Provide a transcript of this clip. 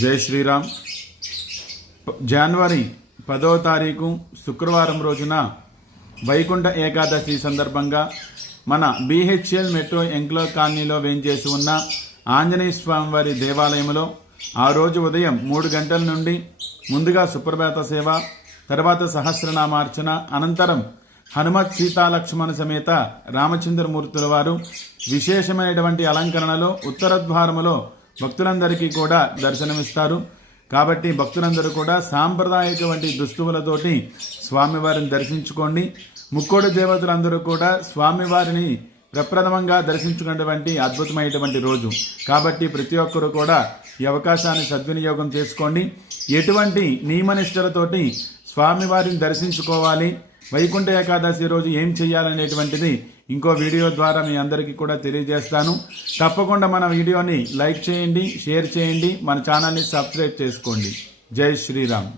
జై శ్రీరామ్. జనవరి 10వ తారీఖు శుక్రవారం రోజున వైకుంఠ ఏకాదశి సందర్భంగా మన BHL మెట్రో ఎంక్లో కాలనీలో వేంచేసి ఉన్న ఆంజనేయ స్వామి వారి దేవాలయంలో ఆ రోజు ఉదయం 3 గంటల నుండి ముందుగా సుప్రభాత సేవ, తర్వాత సహస్రనామార్చన, అనంతరం హనుమత్ సీతాలక్ష్మణ సమేత రామచంద్రమూర్తుల వారు విశేషమైనటువంటి అలంకరణలో ఉత్తరద్వారములో భక్తులందరికీ కూడా దర్శనమిస్తారు. కాబట్టి భక్తులందరూ కూడా సాంప్రదాయక వంటి దుస్తువులతోటి స్వామివారిని దర్శించుకోండి. ముక్కోడి దేవతలందరూ కూడా స్వామివారిని ప్రప్రథమంగా దర్శించుకున్నటువంటి అద్భుతమైనటువంటి రోజు. కాబట్టి ప్రతి ఒక్కరూ కూడా ఈ అవకాశాన్ని సద్వినియోగం చేసుకోండి. ఎటువంటి నియమనిష్టలతోటి స్వామివారిని దర్శించుకోవాలి, వైకుంఠ ఏకాదశి రోజు ఏం చేయాలనేటువంటిది ఇంకో వీడియో ద్వారా మీ అందరికీ కూడా తెలియజేస్తాను. తప్పకుండా మన వీడియోని లైక్ చేయండి, షేర్ చేయండి, మన ఛానల్ని సబ్స్క్రైబ్ చేసుకోండి. జై శ్రీరామ్.